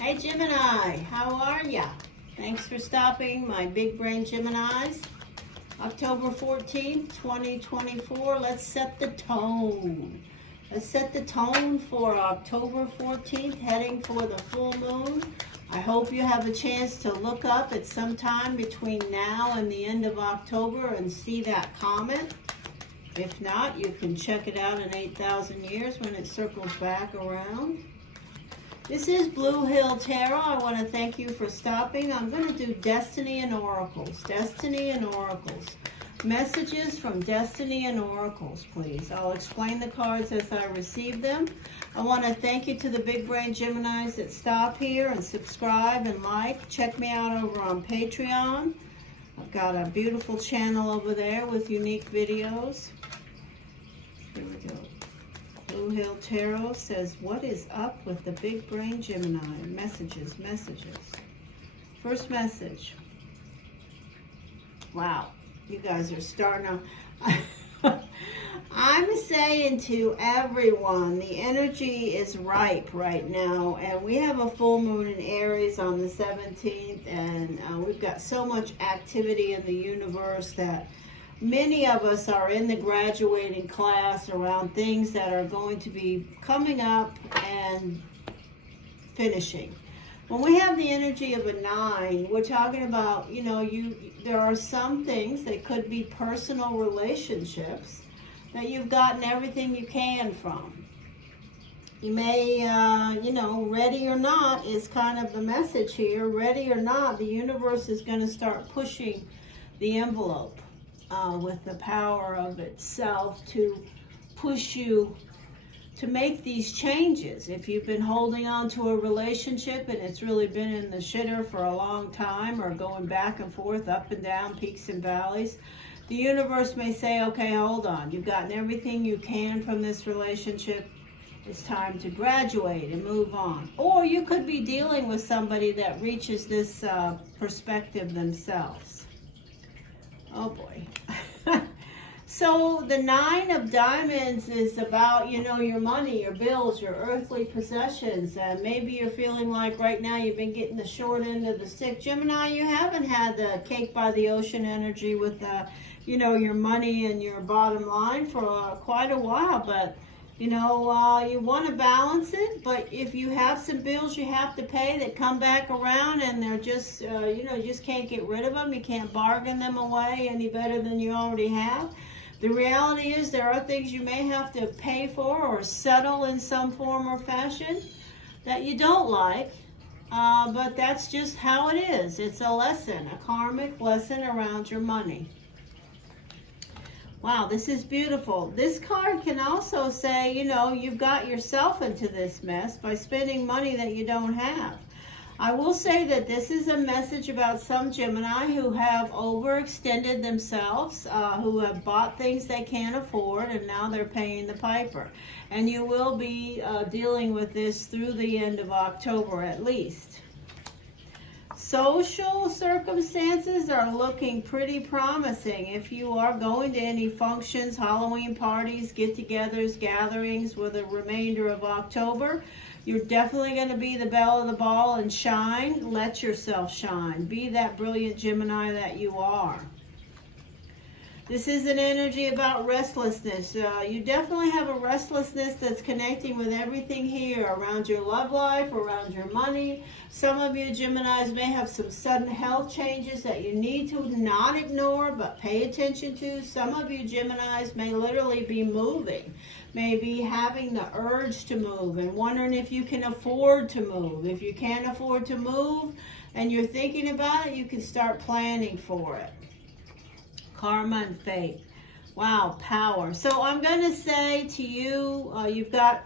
Hey Gemini, how are ya? Thanks for stopping, my big brain Geminis. October 14th, 2024. Let's set the tone. Let's set the tone for October 14th, heading for the full moon. I hope you have a chance to look up at some time between now and the end of October and see that comet. If not, you can check it out in 8,000 years when it circles back around. This is Blue Hill Tarot. I want to thank you for stopping. I'm going to do Destiny and Oracles. Destiny and Oracles. Messages from Destiny and Oracles, please. I'll explain the cards as I receive them. I want to thank you to the Big Brain Geminis that stop here and subscribe and like. Check me out over on Patreon. I've got a beautiful channel over there with unique videos. Here we go. Blue Hill Tarot says, what is up with the Big Brain Gemini? Messages. First message. Wow, you guys are starting to... I'm saying to everyone, the energy is ripe right now, and we have a full moon in Aries on the 17th, and we've got so much activity in the universe that many of us are in the graduating class around things that are going to be coming up and finishing. When we have the energy of a 9, we're talking about, there are some things that could be personal relationships that you've gotten everything you can from. You may, ready or not is kind of the message here. Ready or not, the universe is going to start pushing the envelope. With the power of itself to push you to make these changes. If you've been holding on to a relationship and it's really been in the shitter for a long time, or going back and forth, up and down, peaks and valleys, the universe may say, okay, hold on, you've gotten everything you can from this relationship. It's time to graduate and move on. Or you could be dealing with somebody that reaches this perspective themselves. Oh boy. So the 9 of Diamonds is about, your money, your bills, your earthly possessions. And maybe you're feeling like right now you've been getting the short end of the stick. Gemini, you haven't had the cake by the ocean energy with, your money and your bottom line for quite a while. But, you want to balance it. But if you have some bills you have to pay that come back around and they're just, you just can't get rid of them. You can't bargain them away any better than you already have. The reality is there are things you may have to pay for or settle in some form or fashion that you don't like. But that's just how it is. It's a lesson, a karmic lesson around your money. Wow, this is beautiful. This card can also say, you've got yourself into this mess by spending money that you don't have. I will say that this is a message about some Gemini who have overextended themselves, who have bought things they can't afford, and now they're paying the piper. And you will be dealing with this through the end of October at least. Social circumstances are looking pretty promising. If you are going to any functions, Halloween parties, get-togethers, gatherings with the remainder of October, you're definitely going to be the belle of the ball and shine. Let yourself shine. Be that brilliant Gemini that you are. This is an energy about restlessness. You definitely have a restlessness that's connecting with everything here around your love life, around your money. Some of you Geminis may have some sudden health changes that you need to not ignore but pay attention to. Some of you Geminis may literally be moving, maybe having the urge to move and wondering if you can afford to move. If you can't afford to move and you're thinking about it, you can start planning for it. Karma and fate. Wow, power. So I'm going to say to you, you've got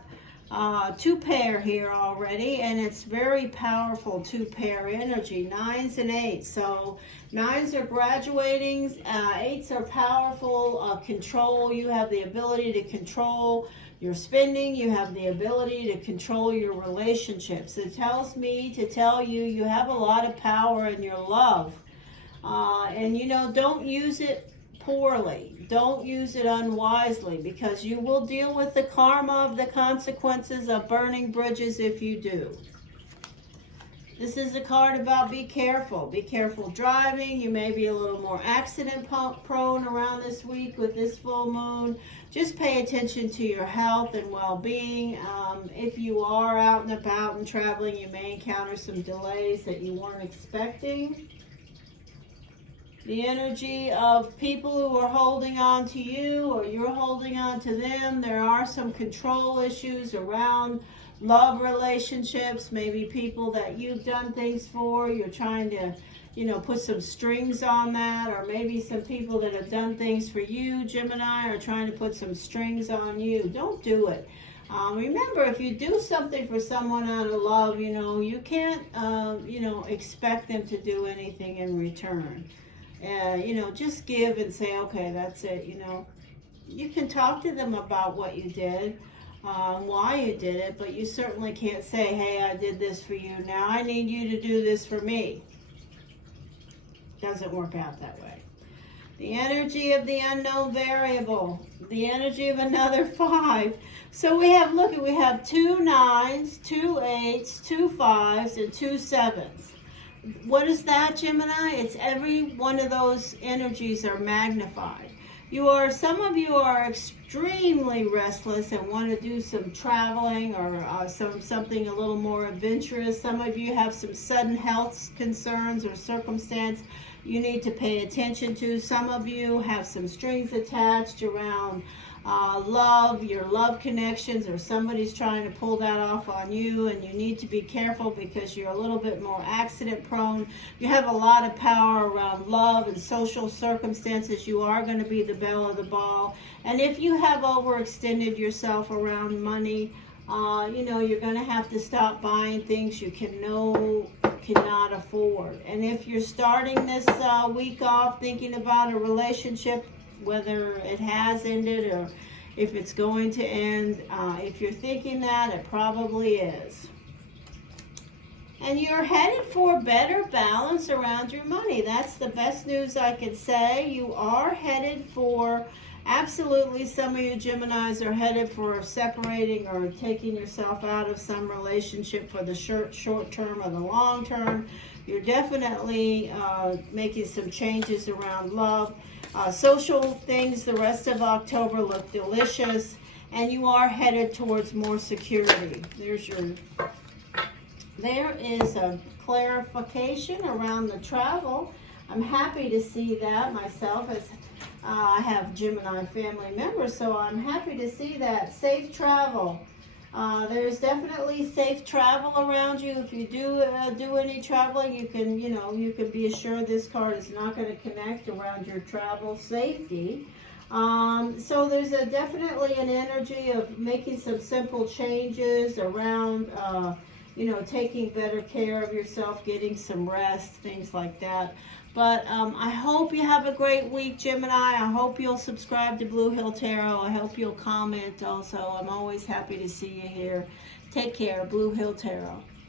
2 pair here already, and it's very powerful 2 pair energy, 9s and 8s. So 9s are graduating, 8s are powerful control. You have the ability to control your spending. You have the ability to control your relationships. It tells me to tell you you have a lot of power in your love. And don't use it poorly. Don't use it unwisely, because you will deal with the karma of the consequences of burning bridges if you do. This is a card about be careful. Be careful driving. You may be a little more accident prone around this week with this full moon. Just pay attention to your health and well-being. If you are out and about and traveling, you may encounter some delays that you weren't expecting. The energy of people who are holding on to you or you're holding on to them. There are some control issues around love relationships, maybe people that you've done things for. You're trying to, put some strings on that, or maybe some people that have done things for you, Gemini, are trying to put some strings on you. Don't do it. Remember, if you do something for someone out of love, you can't, expect them to do anything in return. Just give and say, okay, that's it. You can talk to them about what you did, why you did it, but you certainly can't say, hey, I did this for you. Now I need you to do this for me. Doesn't work out that way. The energy of the unknown variable. The energy of another 5. So we have 2 9s, 2 8s, 2 5s, and 2 7s. What is that, Gemini? It's every one of those energies are magnified. Some of you are extremely restless and want to do some traveling or something a little more adventurous. Some of you have some sudden health concerns or circumstance you need to pay attention to. Some of you have some strings attached around your love connections, or somebody's trying to pull that off on you, and you need to be careful because you're a little bit more accident prone. You have a lot of power around love and social circumstances. You are going to be the belle of the ball. And if you have overextended yourself around money, you're going to have to stop buying things you cannot afford. And if you're starting this week off thinking about a relationship, whether it has ended or if it's going to end, if you're thinking that, it probably is. And you're headed for better balance around your money. That's the best news I could say. You are headed for, absolutely, some of you Geminis are headed for separating or taking yourself out of some relationship for the short term or the long term. You're definitely making some changes around love. Social things the rest of October look delicious, and you are headed towards more security. There is a clarification around the travel. I'm happy to see that myself, as I have Gemini family members, so I'm happy to see that. Safe travel. There's definitely safe travel around you. If you do any traveling, you can be assured this card is not going to connect around your travel safety. So there's definitely an energy of making some simple changes around, taking better care of yourself, getting some rest, things like that. But I hope you have a great week, Gemini. I hope you'll subscribe to Blue Hill Tarot. I hope you'll comment also. I'm always happy to see you here. Take care, Blue Hill Tarot.